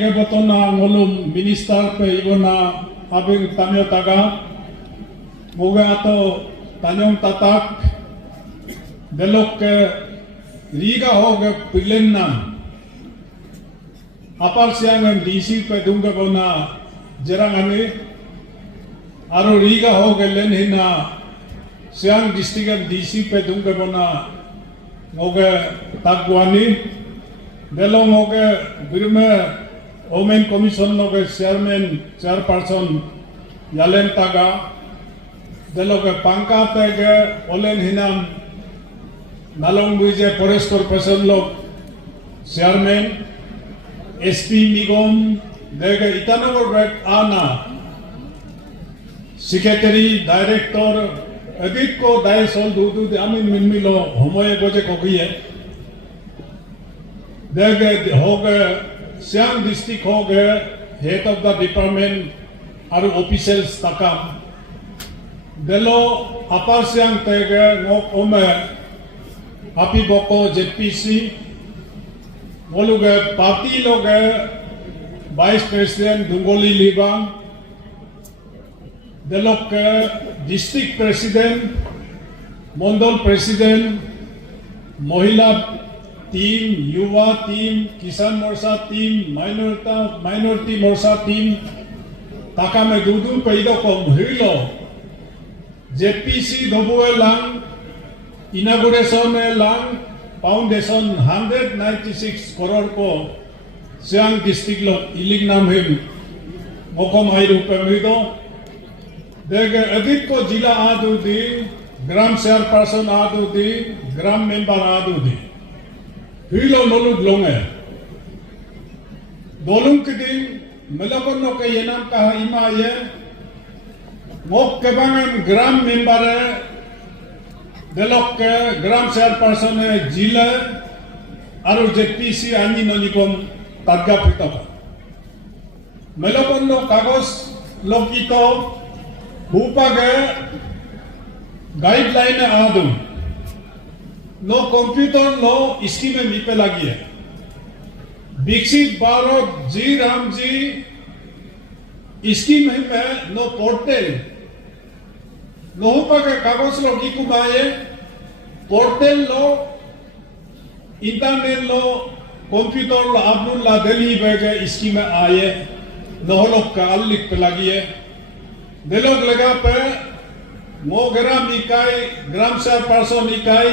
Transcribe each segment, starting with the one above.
Betona ngolum minister pe ibona abing tanyo taga moga ato tanyong tatak delok ke riga hoge pilenna apar siang DC pe dunga bona jerang ane aro riga hoge len hina siang district DC pe dunga bona moga tagwani delong hoge birme Women Commission loge chairperson Yalen Taga deloge pangka tege olen hinam Nalong Buije Forest Corporation log chairman SP Nigom dege Itanagor Red Ana secretary director edit ko dai sol dudu de amin minmilo homoye goje kogiye dege hoge Siang district hoge head of the department aru officials takam delo apar siang tege ngok ome api boko JPC woluge party loge vice president Dungoli Libang delo ke district president mondol president mohila team, युवा team, किसान मोर्चा team, minority मोर्चा team, ताका में दूधू पैदो को महिलो, JPC धोबुए लांग, inauguration लांग, foundation 196 crore को Siang district लो इलिग नाम है, मोको माही रुपए महिलो, देखे अधिक को जिला आदू दी, ग्राम chairperson आदू दी, ग्राम member आदू दी Hilo nolu blonge. Dolung keding melakon no ke yenam kaha ima ye. Mok kebangan gram member delok ke gram chairperson jila aru JPC ani nonikom tagga pitaka. Melakon no kagos lokito hupage guideline adum. नो computer नो scheme में मीपे लगी है विकसित भारत जी राम जी scheme में नो पोर्टल नो के कागज लो की कुमाए पोर्टल लो इंटरनेट लो कंप्यूटर लो अब्दुल्ला दिल्ली बेगे स्कीम में आए नो लोग का अल्लिक पे लगी है दिलोग लगा पे मो ग्राम इकाई ग्राम chairperson इकाई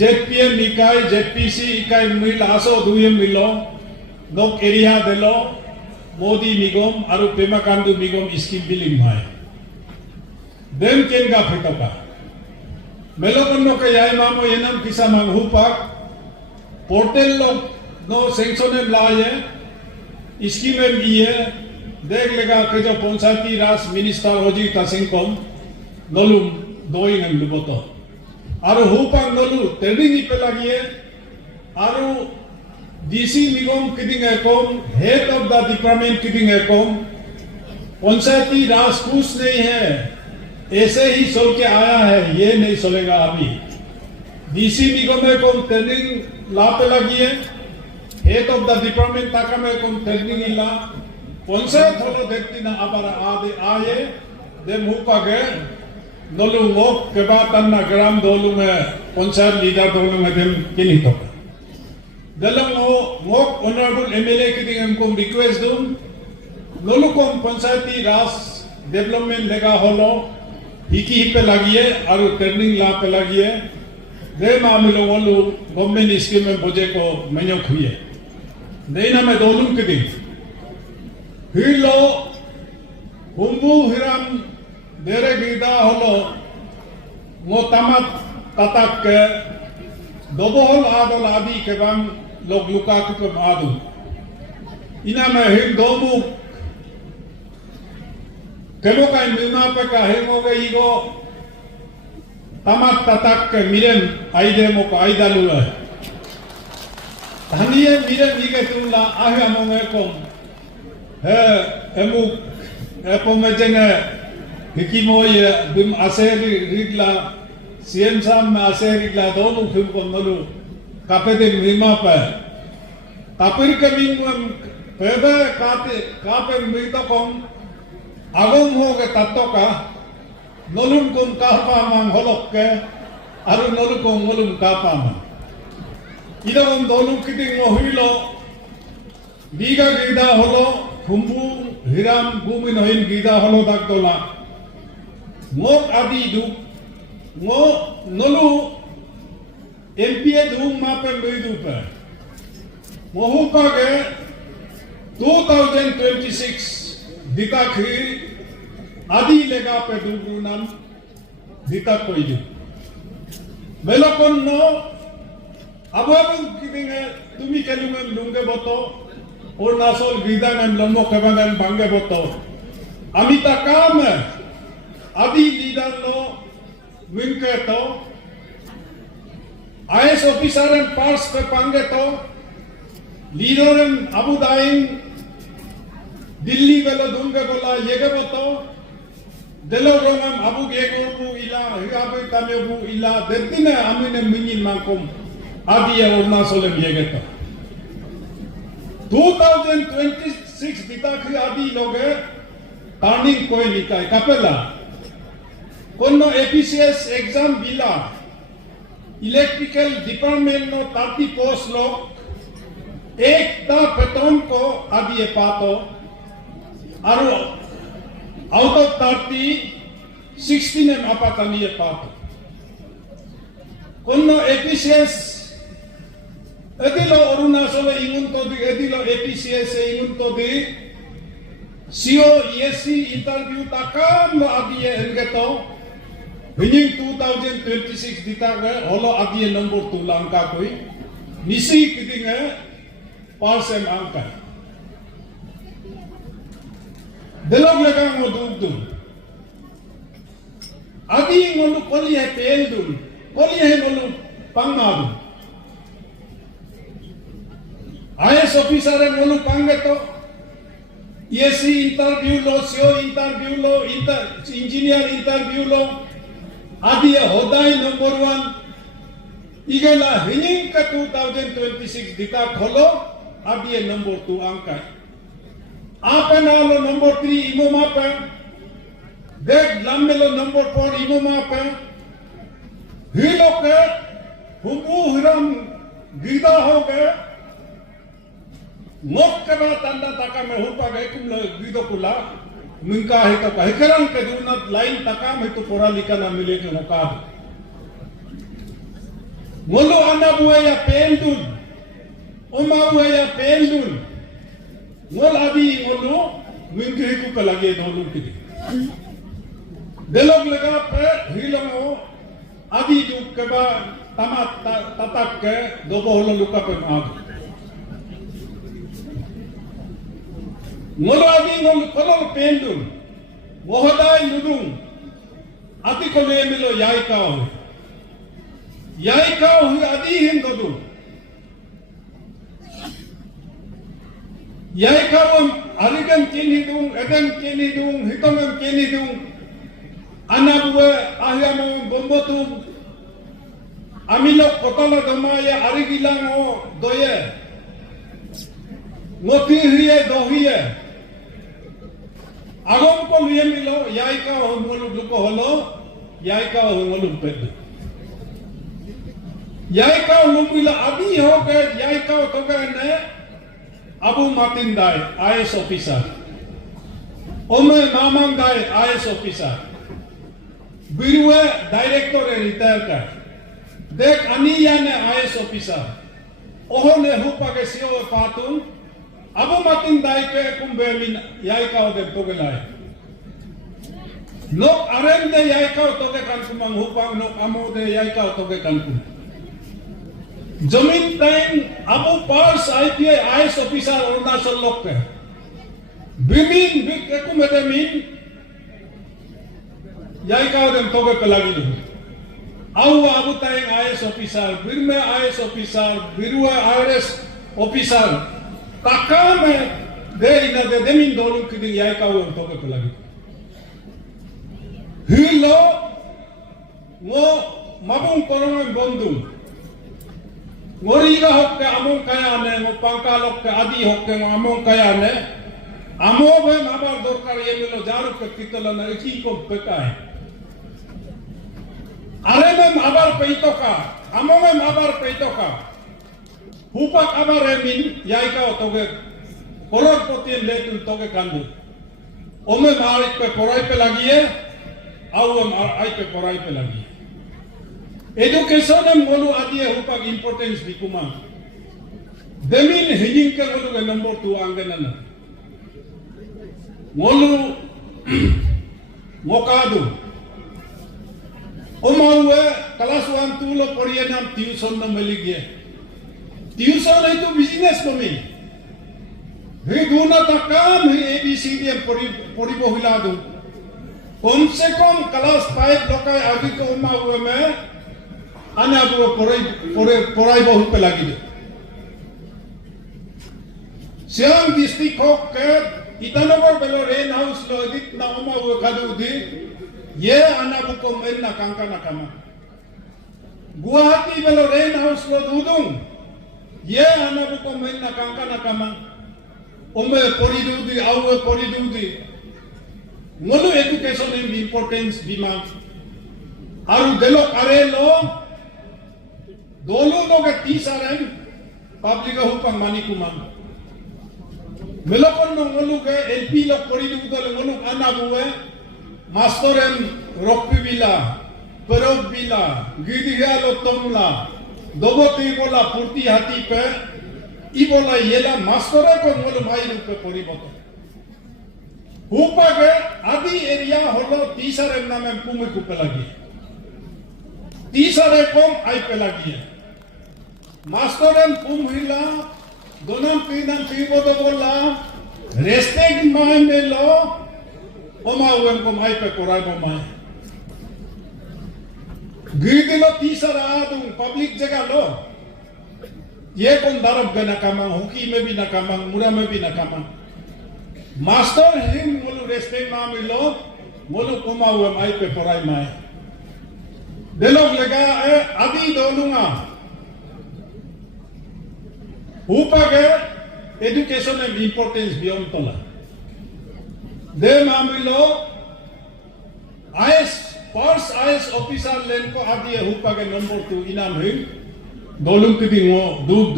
JPM इकाई JPC इकाई मिल आसो दुए मिलो नोक एरिया देलो मोदी निगम आरु पेमा कांडू निगम स्कीम बिलिंग भाई देम केंगा फिटका मेलोकन नो के याई मामो येनम किसा मांगहु पाक पोर्टल लो नो सेंक्शन लाए स्कीम में लिए देख लेगा के जो पंचायती राज मिनिस्टर ओजी तासिंगकोम नलुम दोई नम लुबतो आरो हुपांग नलु ट्रेनिंग इपे लगिए आरो डीसी निगम किदिंग एकोम हेड ऑफ द डिपार्टमेंट किदिंग एकोम पंचायती राज कुछ नहीं है ऐसे ही चल के आया है ये नहीं चलेगा अभी डीसी निगम एकोम ट्रेनिंग ला पे लगिए हेड ऑफ द डिपार्टमेंट ताका में एकोम ट्रेनिंग ला पंचायत होलो देखती ना अबार आदे आए दे मुपागे नलु मोक केबा तन्ना ग्राम दोलु में पंचायत लीडर दोलु में देम किनी तो दलंग मोक ऑनरेबल एमएलए की दिंग हमको रिक्वेस्ट दूं नलु को पंचायती राज डेवलपमेंट लेगा होलो हिकी हिपे लगिए और ट्रेनिंग ला पे लगिए दे मामलो वलु गवर्नमेंट स्कीम में बजे को मेन्यो खुए देना में दोलु की दिंग हिलो हुम्बू हिराम देरे गिदा होलो मो तमत ततक के दोबोहल आदल आदि के बंग लोग लुका के आदु इना में हिम दोमु केलो का मिलना पे का हिम हो गई गो तमत ततक के मिरन आइदे मो को आइदालु है धनिये मिरन निके तुमला आहे मोंगे को है एमु एपो में जने हिकीमोय बिम आसेरी रिगला सीएम साहब में आसेरी रिगला दोनों फिल्म को नलु कापे दे मिमा पे Tapir kami pebe kape mito kong agong ho ke tatoka nolun kong kapa mang holok ke aru nolu kong nolun kapa mang ida kong nolu kiting mo hilo diga gida holo kumbu hiram gumin hoin gida holo dakdola ngok adi du ngo nolu MPA du mape mbidu pe mohuka ke 2026 dikakhi adi lega pe du nam ditak koidu melokon no ababun kitinge tumi kelungan lunge boto Arunachal gidangan lomo kabangan bange boto amita kam adi leader lo winke to IS officer and pars pe pange to leader and Abu Dhabi Delhi velo dunga bola yege boto delo romam Abu Gego ila hiabe kamebu ila dedine amine minyin mankom adi Arunachal yege to 2026 ditakhi adi loge turning koi nikai kapela konno APCS exam bila electrical department no 30 post lo ek ta patron ko adi pato aru out of 30 16 em apatani pato konno APCS edilo Arunachal ingun to di edilo APCS ingun to di CO ESC interview takam lo adi engeto Winning 2026 ditaga holo adi number 2 langka koi nisi kitinga pass em angka delog lega modudun adi ngolu koli hai peldun koli hai ngolu pangadu IS officer ngolu pangeto ESC interview lo CO interview lo engineer interview lo adi hodai number 1 igela hining ka 2026 dita kholo adi number 2 angka apa nalo number 3 imo mapa dek lammelo number 4 imo mapa hilo ke hubu hiram gida ho ke ngok ke ba tanda taka me hupa ke kumla gido kula Mungka itu kahikeran kedunat lain takam itu pora lika na milik nokad. Ngolo anda buaya pendun, oma buaya pendun. Ngol adi ngolo mungka itu kalagi dolu kiti. Delog lega pe hilango adi juk keba tamat tatak ke dobo holo luka pe maag. Ngolo adi ngolo kolol pendun, mohodai nudung, ati kole milo yai kau hui adi hindodu, yai kau arigam kini dung, edam kini dung, hitongam kini dung, anak buah ahyamo bombotu, amilo kotala domaya arigilang o doye, ngoti hiye dohiye. Agom ko liye milo yai ka ngolu luko holo yai ka ngolu ped yai ka ngumila adi ho ke yai ka to ke ne Abu Matin dai IS officer ome mamang dai IS officer birue director retire ka dek aniya ne IS officer oho ne hupa ke sio patun Abu Matin dai pe kumbemin yai kau de togelai. Nok arem de yai kau toge kan kumang hupang nok amo de yai kau toge kan kum. Jamin time Abu Pars IPI IS officer Arunachal lok pe. Bimin bik ekum edemin yai kau de toge kalagi lu. Au Abu time IS officer, birme IS officer, birua IRS officer. Takame de ina de demin dolu kidi yai kau on toke pelagi. Hilo ngo mabung kolongan bondung. ngoriga hokke among kaya ne ngopangka lokke adi hokke among kaya ne amo be mabar dorkar yemelo jaru ke titala na ki ko pekai are me mabar peitoka among me mabar peitoka hupak abare min yaika otoge kolor potien letun toge kandu ome marik pe porai pe lagie au ai pe porai pe lagie education em ngolu adie hupak importance bikuma demin hinging ke ngolu ke number 2 angenana ngolu ngokadu omawe kelas 1 2 lo porienam tuition na meligie tuition itu business kami he guna takam he abcd pori bohiladu कम से कम class 5 लोकाय आगे को उमावे में आना वो पढ़ाई बहुत पे लगी दे सियाम डिस्ट्रिक्ट हो के इटानगर बेलो रेन हाउस लो दित ना उमावे खादू दी ये आना वो को मेल ना कांका ना कामा गुवाहाटी बेलो रेन हाउस लो दूदुं ये आना वो को मेल ना कांका ना कामा उमे पढ़ी दूदी आवे पढ़ी दूदी ngolu education in importance bima aru delo karelo dolo no ke tisaren public hu pang mani kumam melokon no ngolu ke lp lo pori du dolo ngolu ana buwe mastoren rokpi bila perok bila gidiga lo tomla doboti bola purti hati pe ibola yela mastore ko ngolu mai rupe pori boto Upage adi area holo tisare namen pumi kupelagi. Tisare kom ai pelagi. Mastoren pumhila donam pinam pibodo bola respect mai melo oma wen kom ai pe korai bomai. Gidilo tisara adu public jagah lo. Ye kom darab gana kamang hoki में भी nakamang mura में भी nakamang. Master him Molu रेस्टेंग ना मिलो मोलू कुमा हुआ माई पे पढ़ाई माई दिलोग लगा अभी दोलूंगा ऊपर के एजुकेशन में इम्पोर्टेंस बियॉन्ड तोला दे ना मिलो आईएस फर्स्ट आईएस ऑफिसर लेन को आदि है ऊपर के नंबर 2 इनाम है दोलूं की भी वो दूध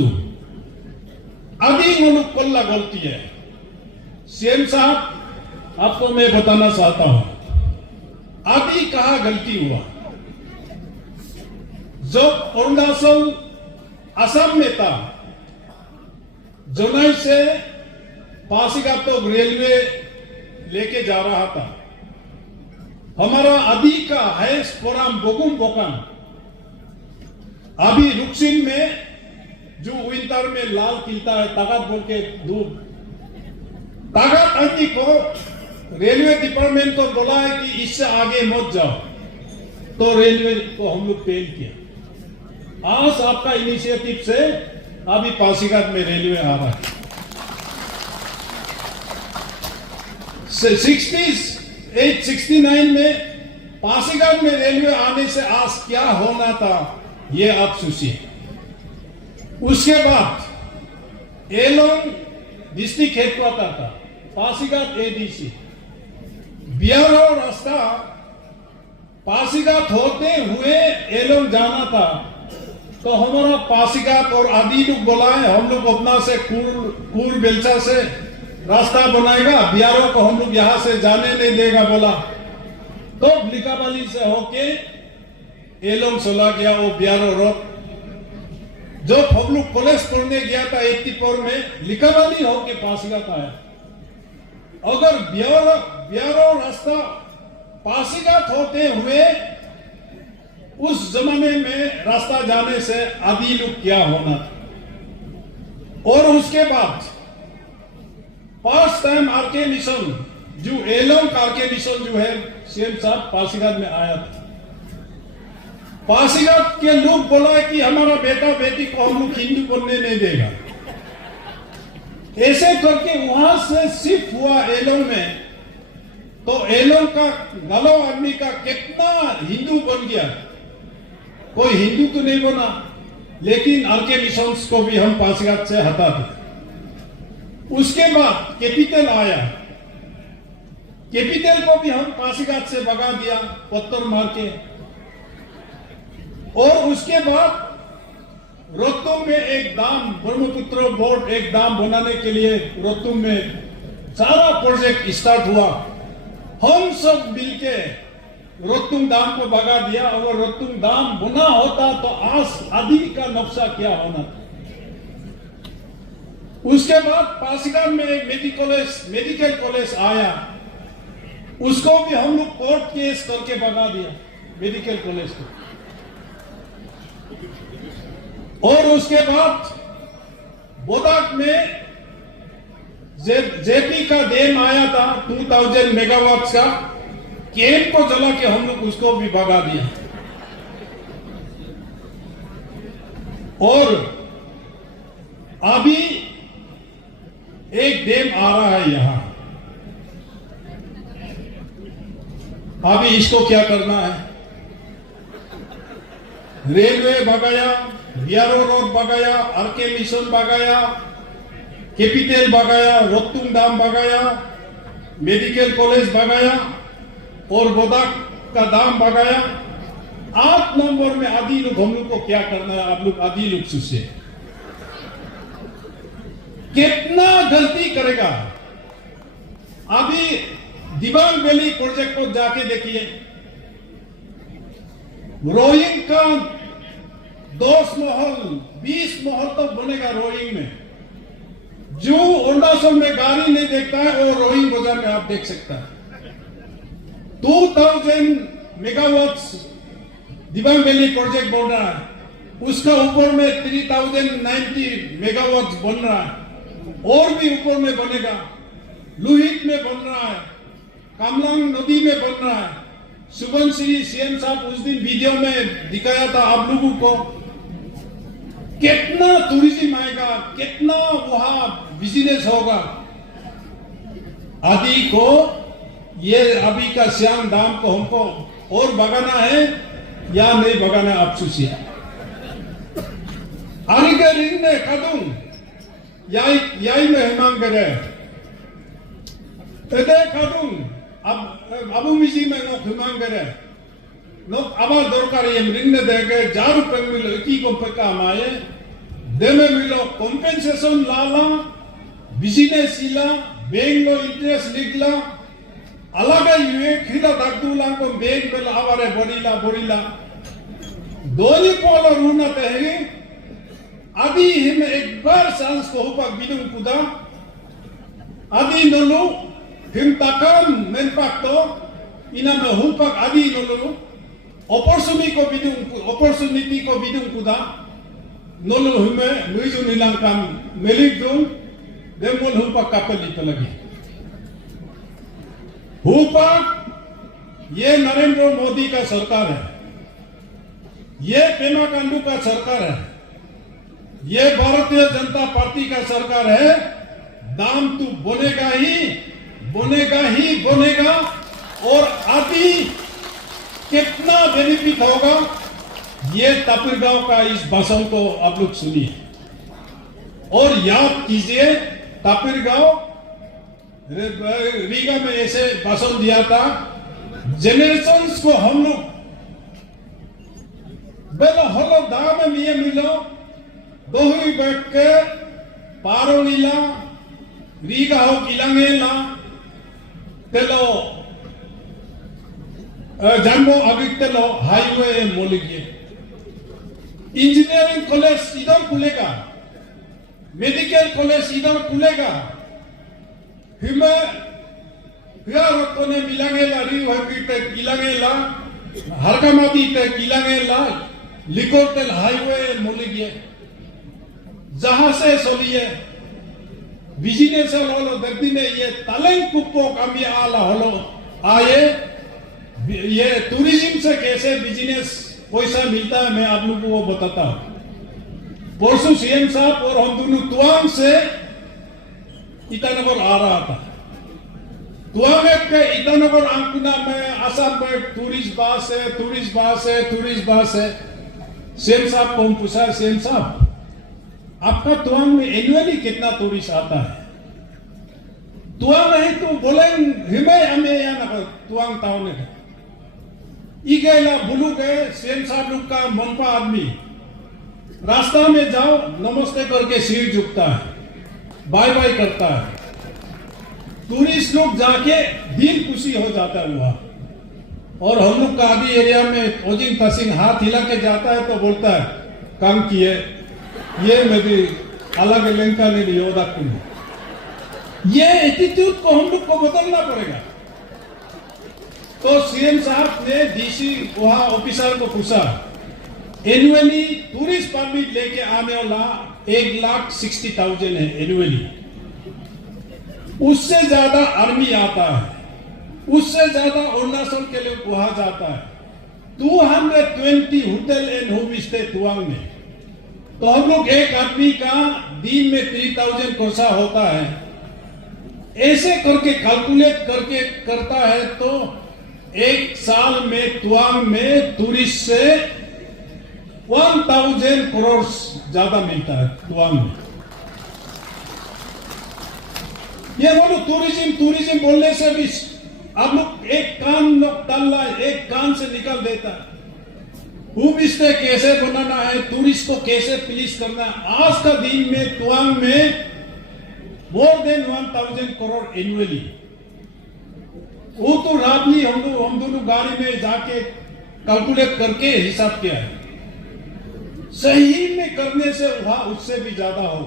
आदि मोलू कोल्ला गलती है सीएम साहब आपको मैं बताना चाहता हूं आदि कहा गलती हुआ जब अरुणाचल असम में था जोनाई से पासीघाट तक रेलवे लेके जा रहा था हमारा आदि का हाईएस्ट प्रोग्राम बोगुम बोकान अभी रुक्सिन में जो विंटर में लाल खिलता है ताकत बोल के दूर ताकत आदि को रेलवे डिपार्टमेंट को बोला है कि इससे आगे मत जाओ तो रेलवे को हम लोग फेल किया आज आपका इनिशिएटिव से अभी पासीघाट में रेलवे आ रहा है 69 में पासीघाट में रेलवे आने से आज क्या होना था ये आप सोचिए उसके बाद एलोंग डिस्ट्रिक्ट हेडक्वार्टर था पासीघाट एडीसी बिहारो रास्ता पासीघाट होते हुए एलोंग जाना था तो हमारा पासीघाट और आदि लोग बुलाए हम लोग अपना से कूर बेलचा से रास्ता बनाएगा बिहारो को हम लोग यहाँ से जाने नहीं देगा बोला तो लिकाबाली से होके एलोंग चला गया वो बिहारो रोड जब हम लोग कॉलेज पढ़ने गया था 84 में लिकाबाली होके पासीघाट आया अगर बिहारो रास्ता पासीघाट होते हुए उस जमाने में रास्ता जाने से आदि लोग क्या होना था और उसके बाद फर्स्ट टाइम आरके मिशन जो एलोंग आरके मिशन जो है सीएम साहब पासीघाट में आया था पासीघाट के लोग बोला कि हमारा बेटा बेटी को हम लोग हिंदू बनने नहीं देगा ऐसे करके वहां से शिफ्ट हुआ एलोंग में तो एलोंग का गालो आदमी का कितना हिंदू बन गया कोई हिंदू तो नहीं बना लेकिन आरके मिशंस को भी हम पासीघाट से हटा दिया। उसके बाद कैपिटल आया, कैपिटल को भी हम पासीघाट से भगा दिया पत्थर मार के। और उसके बाद रोहतक में एक दाम, ब्रह्मपुत्र बोर्ड एक दाम बनाने के लिए रोहतक में सारा प्रोजेक्ट स्टार्ट हुआ। हम सब मिलके रोहतक दाम को भगा दिया। अगर रोहतक दाम बना होता तो आज आदि का नक्शा क्या होना था। उसके बाद पासीघाट में एक मेडिकल कॉलेज आया, उसको भी हम लोग कोर्ट केस करके भगा दिया मेडिकल कॉलेज को। और उसके बाद बोदाक में जेपी का डैम आया था 2000 मेगावाट का, कैंप को जला के हम लोग उसको भी भगा दिया। और अभी एक डैम आ रहा है यहां, अभी इसको क्या करना है। रेलवे भगाया, बियारो रोड भगाया, आरके मिशन भगाया, कैपिटल भगाया, रोहतक दाम भगाया, मेडिकल कॉलेज भगाया और बोदाक का दाम भगाया। 8 नंबर में आदि लोग हम लोग को क्या करना है। आप लोग आदि लोग से कितना गलती करेगा। अभी दिबांग वैली प्रोजेक्ट को जाके देखिए, रोइंग का 10 महल 20 महल तो बनेगा रोइंग में। जो अरुणाचल में गाड़ी नहीं देखता है वो रोइंग बाजार में आप देख सकता है। 2000 मेगावाट्स दिबांग वैली प्रोजेक्ट बन रहा है, उसका ऊपर में 3090 मेगावाट्स बन रहा है, और भी ऊपर में बनेगा। लुहित में बन रहा है, कामलांग नदी में बन रहा है। सुबनसिरी सीएम साहब उस दिन वीडियो में दिखाया था आप लोगों को, कितना टूरिज्म आएगा, कितना वहां बिजनेस होगा। आदि को ये अभी का श्याम दाम को हमको और भगाना है या नहीं भगाना, आप सोचिए। आगे के रिंग ने कदम याई में हिमांग करे तेरे कदम अब अबू मिजी में नो हिमांग करे नो आवाज दरकार ये रिंग ने देके जारू पे मिलो की को पक्का माये दे में मिलो कॉम्पेंसेशन लाला बिजनेस इला बैंक लो इंटरेस्ट निकला अलग ये खिला दागदुला को बैंक में आवारे बोरीला दोनी पोलो रूना तेहे आदि हिम एक बार सांस को हुपक बिदुं कुदा आदि नोलो हिम ताकम मेनपाक तो इना में हुपक आदि नोलो अपॉर्चुनिटी को बिदुं कुदा नोलो हिमे नुइजु निलांकाम मेलिक दुं देमोल हुपक कापली तो लगी हुपक ये नरेंद्र मोदी का सरकार है, ये पेमा खांडू का सरकार है, ये भारतीय जनता पार्टी का सरकार है। दाम तो बनेगा ही बनेगा और आदि कितना बेनिफिट होगा ये तापिरगांव का इस भाषण को आप लोग सुनिए और याद कीजिए। तापिरगांव रीगा में ऐसे भाषण दिया था, जेनरेशंस को हम लोग बेलो हलो दाम में ये मिलो दोहुई बैठ के पारो नीला रीगा हो किलांगेला तेलो जन्मो अगित तेलो हाईवे मोलिगे इंजीनियरिंग कॉलेज इधर खुलेगा, मेडिकल कॉलेज इधर खुलेगा। हिमे हियारतने मिलांगेला री होगिते किलांगेला हरकामाती ते किलांगेला लिकोटेल हाईवे मोलिगे जहां से सोलिए बिजनेस होलो दर्दी ने ये तालेंग कुप्पो कामी आला होलो आए ये टूरिज्म से कैसे बिजनेस पैसा मिलता है मैं आप लोगों को वो बताता हूं। परसों सीएम साहब और हम दोनों तुआंग से ईटानगर आ रहा था। तुआंग के ईटानगर अंकुना में आसाम में टूरिस्ट बस है। सीएम साहब को हम पूछा, सीएम साहब आपका तुआंग में एनुअली कितना टूरिस्ट आता है? तुआंग नहीं तो बोले हिमाय हमें या ना तुआंग टाउन है इगेला बुलू के सीएम साहब लोग का मनपा आदमी रास्ता में जाओ नमस्ते करके सिर झुकता है, बाय बाय करता है। टूरिस्ट लोग जाके दिल खुशी हो जाता है वहां। और हम लोग का आदि एरिया में ओजिंग तसिंग हाथ हिला के जाता है तो बोलता है काम किए ये मेरी अलग लंका ने योदा कुन। ये एटीट्यूड को हम लोग को बदलना पड़ेगा। तो सीएम साहब ने डीसी वहां ऑफिसर को पूछा, एनुअली टूरिस्ट परमिट लेके आने वाला 1,60,000 है एनुअली। उससे ज्यादा आर्मी आता है, उससे ज्यादा अरुणाचल के लिए वहां जाता है। 220 होटल एंड होम स्टे तुआंग में। तो हम लोग एक आदमी का दिन में 3,000 खर्चा होता है। ऐसे करके कैलकुलेट करके करता है तो एक साल में तुआंग में टूरिस्ट से 1,000 करोड़ ज्यादा मिलता है तुआंग में। ये बोलो टूरिज्म बोलने से भी आप लोग एक कान तल्ला एक कान से निकल देता है। होम स्टे कैसे बनाना है, टूरिस्ट को कैसे प्लीज करना है। आज का दिन में तुआंग में मोर देन 1,000 करोड़ एनुअली। वो तो रात नहीं हम दोनों गाड़ी में जाके कैलकुलेट करके हिसाब किया है। सही में करने से वहां उससे भी ज्यादा हो।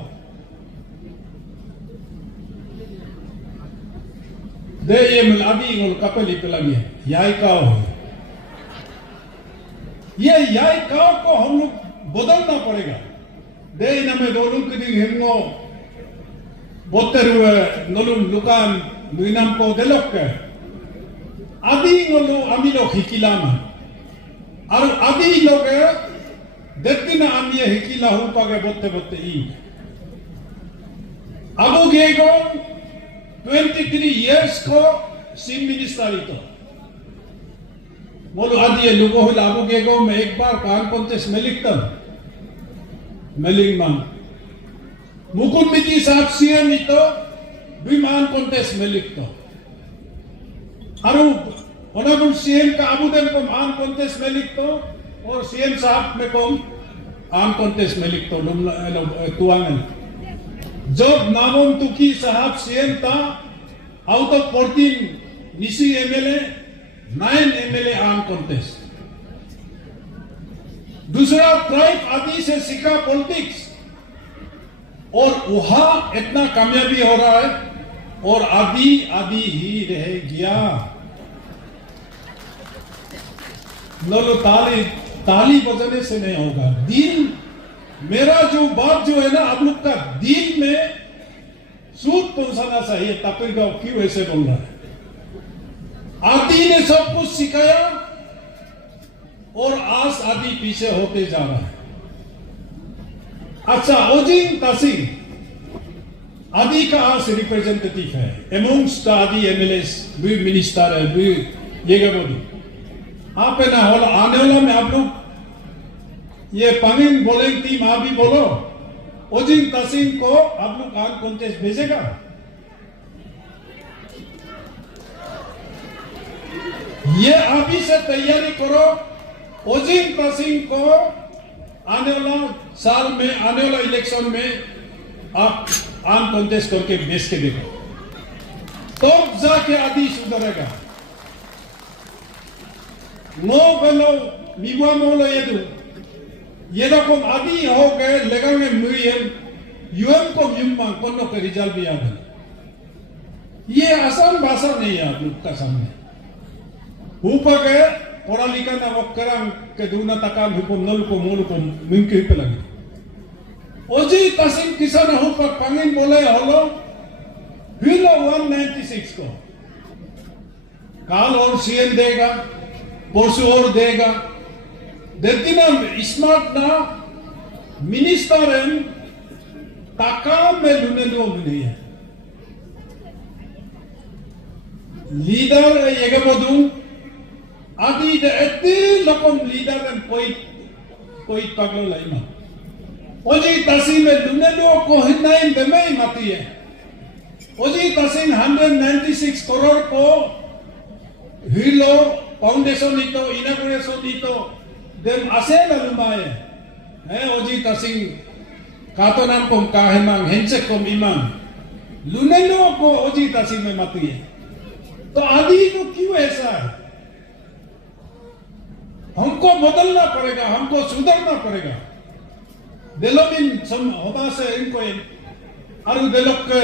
दे ये मिलादी गोल कपल इतलागी याई का हो। ये याई का को हम लोग बदलना पड़ेगा। दे इन में दोनों के दिन हिमो बोतर हुए नलुम लुकान नुइनाम को देलोक के आदि नलु आमी लोग हिकिलाम और आदि लोग देखते आमी हिकिला हूं पागे बोते बोते ई अबो गेगो 23 years को चीफ मिनिस्टर तो बोलो आदि लोगो हो लागू गेगो में एक बार कान कॉन्टेस्ट में लिखता मेलिंग मुकुंद मिट्टी साहब सीएम तो विमान कॉन्टेस्ट में लिखता ऑनरेबल सीएम का आबुदन को मान कॉन्टेस्ट में लिखता और सीएम साहब में को आम कॉन्टेस्ट में लिखता तुआंग। जब नामोम तुकी साहब सीएम था आउट ऑफ 14 निसी एमएलए 9 एमएलए आम कॉन्टेस्ट। दूसरा ट्राइब आदि से सीखा पॉलिटिक्स और वहां इतना कामयाबी हो रहा है और आदि ही रह गया। लो ताली बजाने से नहीं होगा। दिल मेरा जो बात जो है ना आप लोग का दिल में सूद पहुंचाना चाहिए। तपिगा क्यों ऐसे बोल रहा है? आदि ने सब कुछ सिखाया और आज आदि पीछे होते जा रहा है। अच्छा ओजिंग तसिंग आदि का आज रिप्रेजेंटेटिव है एमोंग्स्ट आदि एमएलएस भी मिनिस्टर है भी ये बोली आप है ना आने वाला में आप लोग ये पांगिंग बोलेंगे टीम आप भी बोलो ओजिंग तसिंग को आप लोग आन कॉन्टेस्ट भेजेगा। ये आप ही से तैयारी करो। ओजिंग तसिंग को आने वाला साल में आने वाला इलेक्शन में आप आन कॉन्टेस्ट करके बेच के देखो तो जाके आदि सुधरेगा। नो बेलो मिवा मोलो ये लोग आदि हो गए लगेंगे मुयम यूएम को युम्मा कोनो के रिजल्ट भी आदि। ये आसान भाषा नहीं है आप लोग का सामने। ऊपर गए पढ़ा लिखा ना वक्करा के दूना तकाम हुकुम नल को मूल को मिंके पे लगे। ओजी तसिंग किसान हो पर पांगिन बोले हलो हिलो 196 को काल और सीएम देगा परसों और देगा। देखती ना स्मार्ट ना मिनिस्टर ताकाम में लुने लो नहीं है। लीडर ये के बोलूं आदि द एती लकम लीडर एंड पॉइंट कोई पगलो लाइमा ओजी तसी में दुने दो को हिनाइन दे में माती है ओजी तसी 196 करोड़ को हिलो फाउंडेशन इतो इनॉग्रेशन इतो देम आसे लुमाए है ओजी तसी कातो नाम को काहेमांग हेंसे को इमांग लुनेलो को ओजी तसी में माती है तो आदि को क्यों ऐसा है हमको बदलना पड़ेगा हमको सुधरना पड़ेगा देलोबिन सम होता से इनको आरु देलोक के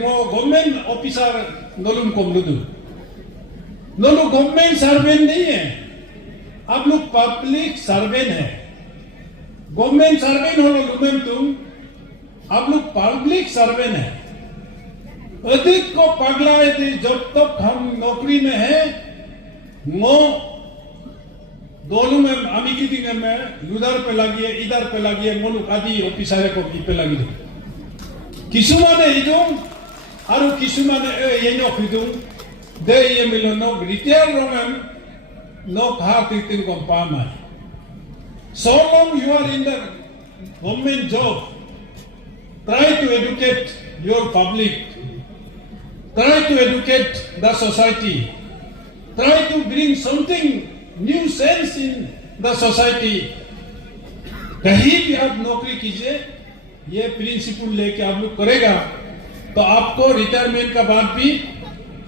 वो गवर्नमेंट ऑफिसर नलुम कोमलुदु नलु गवर्नमेंट सर्वेंट नहीं है आप लोग पब्लिक सर्वेंट है गवर्नमेंट सर्वेंट हो लुमेम तुम आप लोग पब्लिक सर्वेंट है अधिक को पगला है जब तक हम नौकरी में है वो दोनों में आमी की दिन में उधर पे लगी है इधर पे लगी है मोलू आदि ऑफिसर को पे लगी है किसुमाने इधम आरु किसुमाने ये नो फिदुम दे ये मिलो नो रिटायर रोमन नो हार्ट इतिन को पामा so long you are in the government job try to educate your public try to educate the society try to bring something new sense in the society कहीं भी आप नौकरी कीजिए ये प्रिंसिपल लेके आप लोग करेगा तो आपको रिटायरमेंट का बाद भी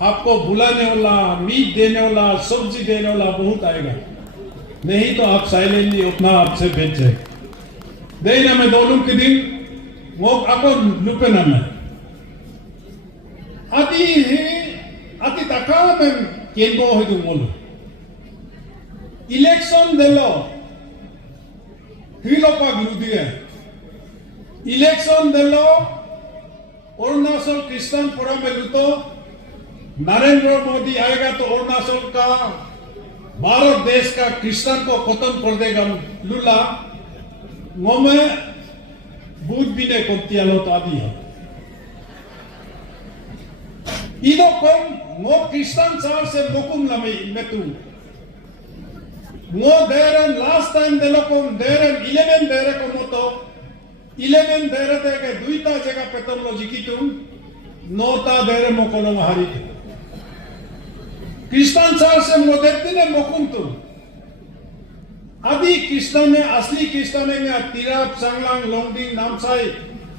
आपको बुलाने वाला मीट देने वाला सब्जी देने वाला बहुत आएगा नहीं तो आप साइलेंटली उतना आपसे भेज जाएगा देना मैं दोनों के दिन वो आपको लुपे ना मैं आती तका में केंद्र हो तुम बोलो इलेक्शन देलो हिलोपा गुरुदिए इलेक्शन देलो अरुणाचल क्रिश्चियन फोरम में लुतो नरेंद्र मोदी आएगा तो अरुणाचल का भारत देश का क्रिश्चियन को खत्म कर देगा लुला वो में बूथ भी ने कम्तिया लो तो आदि है इधर कम वो क्रिश्चियन साल से मुकुम लमे में तू वो देरन लास्ट टाइम देलोकम देरन 11 देरे को मोतो 11 देरे दे के दुईता जगह पेट्रोलॉजी की तुम नोता देरे मोकोलों हारी क्रिश्चियन साल से मोदेती ने मोकुम तुम आदि क्रिश्चियन ने असली क्रिश्चियन ने तिराप सांगलांग लोंगडिंग नामसाई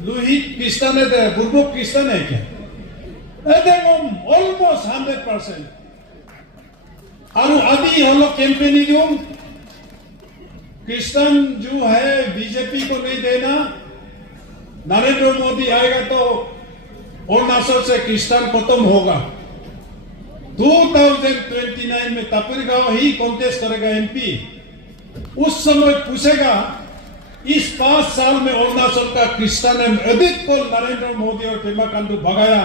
लुहित क्रिश्चियन है दे बुर्बुक क्रिश्चियन है क्या ऐसे वो ऑलमोस्ट 100% आरु आदि हम लोग कैंपेनिंग क्रिश्चियन जो है बीजेपी को नहीं देना नरेंद्र मोदी आएगा तो अरुणाचल से क्रिश्चियन खत्म होगा 2029 में तापिरगांव ही कॉन्टेस्ट करेगा एमपी उस समय पूछेगा इस 5 साल में अरुणाचल का क्रिश्चियन ने अधिक को नरेंद्र मोदी और पेमा खांडू भगाया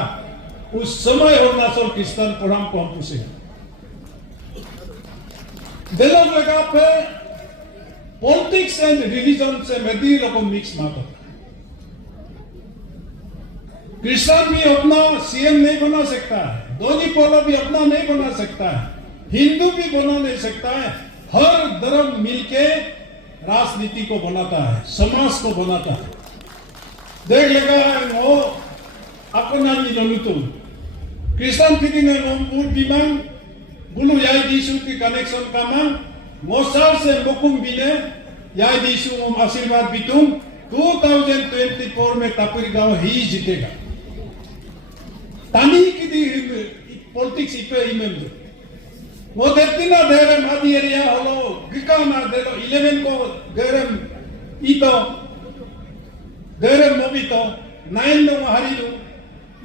उस समय अरुणाचल क्रिश्चियन प्रोग्राम को हम पूछेगा दिलों लगा पे पॉलिटिक्स एंड रिलीजन से मेदी लोगों मिक्स ना करता क्रिश्चियन भी अपना सीएम नहीं बना सकता है धोनी पोलो भी अपना नहीं बना सकता है हिंदू भी बना नहीं सकता है हर धर्म मिलके राजनीति को बनाता है समाज को बनाता है देख लेगा वो अपना नहीं तुम क्रिश्चियन की दिन बिमान बुलू याई दिसु की कनेक्शन का मान मोसार से मुकुम बिने याई दिसु ओम आशीर्वाद बितुम 2024 में तापिरगांव ही जीतेगा तानी की दी पॉलिटिक्स इपे इमेम वो देती ना देरम आदि एरिया होलो गिका ना देलो 11 को देरम इतो देरम मोबितो 9 नो हरिलु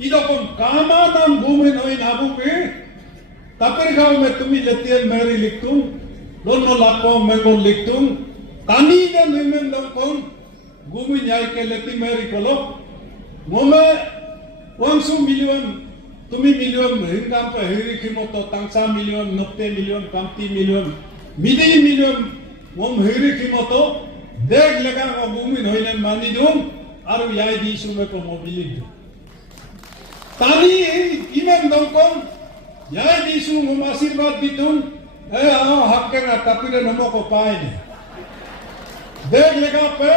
इतो को कामा नाम भूमि नोई नाबू पे तापिरगांव में तुम्ही लेतियन मेरी लिखतुम दोनों लाखों मेंगो लिखतुम तानी ने निमें दंकों गुमी न्याय के लेती मेरी कोलो मोमे 100 मिलियन तुम्ही मिलियन हिंगाम पे हिरी खिमोतो तांसा मिलियन नक्ते मिलियन कांती मिलियन मिदी मिलियन मोम हिरी खिमोतो देख लगा वो गुमी नोइने मानी दूं आरु याई दिसु में को मोबिलिक तानी इमें दंकों याई दिसु मोम आशीर्वाद बितुं आओ हक के ना तापिरे नमो को पाए ने देख लेगा पे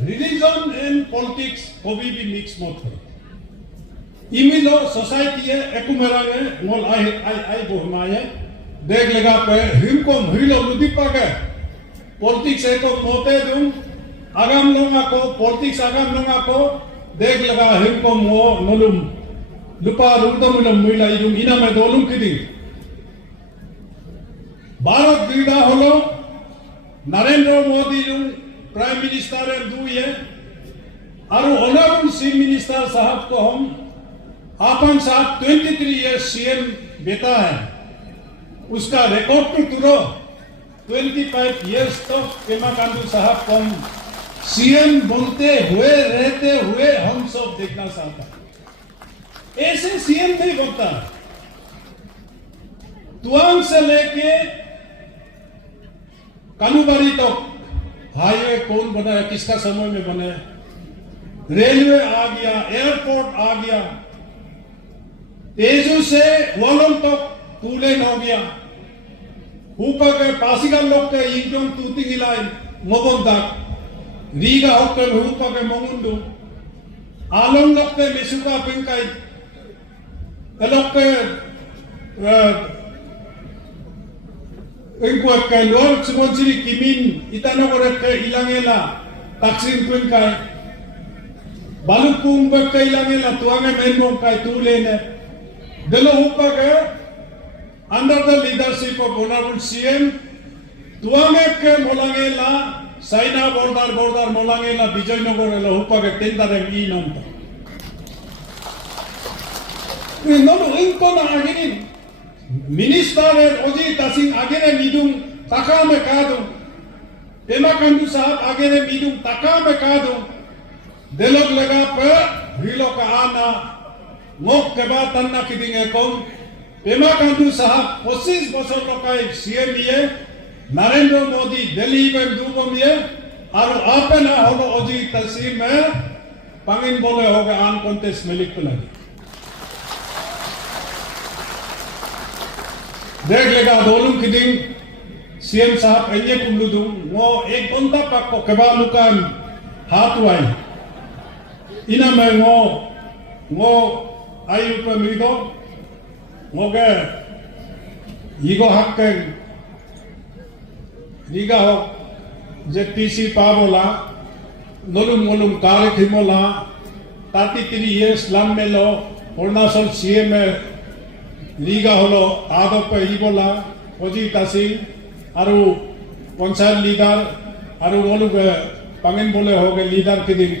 रिलीजन एंड पॉलिटिक्स कभी भी मिक्स मत करो इमिलो सोसाइटी है एकुमेरांगे मोल आई बोहमाये देख लेगा पे हिमको हिलो लुदी पागे पॉलिटिक्स एको मोते दूं आगाम लोगा को पॉलिटिक्स आगाम लोगा को देख लगा हिमको मो नलुम लुपा रुदमुलम मिला इदुं इना में दोलुम किदी भारत गीड़ा होलो नरेंद्र मोदी जो प्राइम मिनिस्टर है दू ये और ऑनरेबल चीफ मिनिस्टर साहब को हम अपन साथ 23 इयर्स सीएम बेटा है उसका रिकॉर्ड तो तुरो 25 इयर्स तो पेमा खांडू साहब को हम सीएम बनते हुए रहते हुए हम सब देखना चाहता ऐसे सीएम नहीं बनता तुआंग से लेके कानूबारी तक हाईवे कौन बनाया किसका समय में बनाया रेलवे आ गया एयरपोर्ट आ गया तेजू से वॉलम तक टू लेन हो गया ऊपर के पासीगल लोग के इंजन तूती गिलाई मोगन तक रीगा होकर ऊपर के मोगुंडू आलम लोग के मिसुका पिंकाई लोग के इनको के लोग सुबंसिरी किमिन इतानगर के इलांगेला तक्सिन पिंकाई बालुकुंग के इलांगेला तुआंगे मेनमों का तू लेने दिलो ऊपर के under the leadership of honourable CM तुआंगे के मोलांगेला साइना बोर्डर मोलांगेला विजयनगर एला ऊपर के टेंडर ई नंबर नोनो इनको ना आगे मिनिस्टर ओजी तासिंग आगे ने मीदुं ताका में कादो पेमा खांडू साहब आगे ने मीदुं ताका में कादो देलोग लगा पे हिलो का आना मोक के बाद तन्ना किदिंगे कौन पेमा खांडू साहब 25 बছর लोकाय सीएम ये नरेंद्र मोदी दिल्ली में दूबम ये और आपे ना होलो ओजी तहसील में पंगिन बोले होगा आन कॉन्टेस्ट में लिख लगे देख लेगा दोलुम किदिंग सीएम साहब अन्य कुंडुदुं वो एक घंटा पाक को केबालुकान हाथ वाई इना में वो आई ऊपर मिलो वो के इगो हक के रीगा हो जे पीसी पावोला नलुम कार खिमोला 33 इयर्स लाम में लो अरुणाचल सीएम रीगा हलो आदो पे इबोला ओजी तासिंग आरु पंचायत लीडर आरु बोलु के पंगिन बोले हो गए लीडर के दिन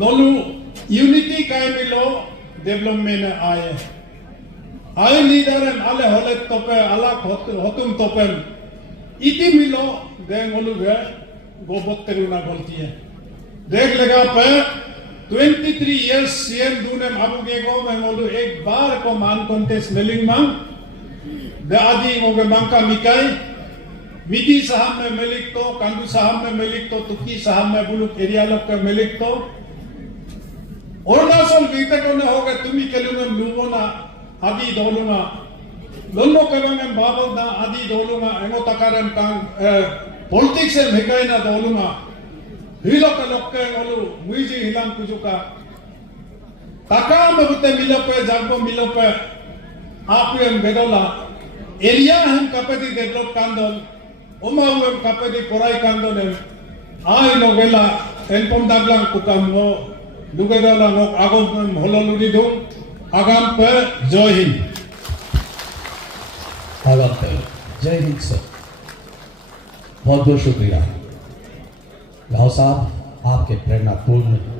नोलु यूनिटी काय मिलो डेवलपमेंट आए लीडर एन आले होले तोपे अलग होतुम तोपे इति मिलो दे बोलु के गोबत्तेरुना बोलती है देख लेगा पे 23 इयर्स सीएम दूने माबुगे को मैं बोलूं एक बार को मान कॉन्टेस्ट मिलिंग मांग दे आदि मोगे मांका मिकाई मिदी साहब में मिलिक तो कांडू साहब में मिलिक तो तुकी साहब में बुलुक एरिया लोग के मिलिक तो अरुणाचल बीते को ने होगे तुम्ही केलुने लुबोना आदि दोलुना लोनो केलुने बाबल ना आदि दोलुना एंगो तकारन कांग पॉलिटिक्स से मिकाई ना दोलुना हिलो के लोग के बोलू मुझे हिलाम कुजुका ताका में बुते मिलो पे जागो मिलो पे आप ये बेदोला एरिया हम कपेदी डेवलप कांदोल उमाउ हम कपेदी पोराई कांदोल आई नोगेला एनपम दागलांग कुकाम नो दुगेदाला नो आगो होलो लुरी दो आगाम पे जय हिंद आगाम पे जय हिंद सर बहुत बहुत शुक्रिया राव साहब आपके प्रेरणापूर्ण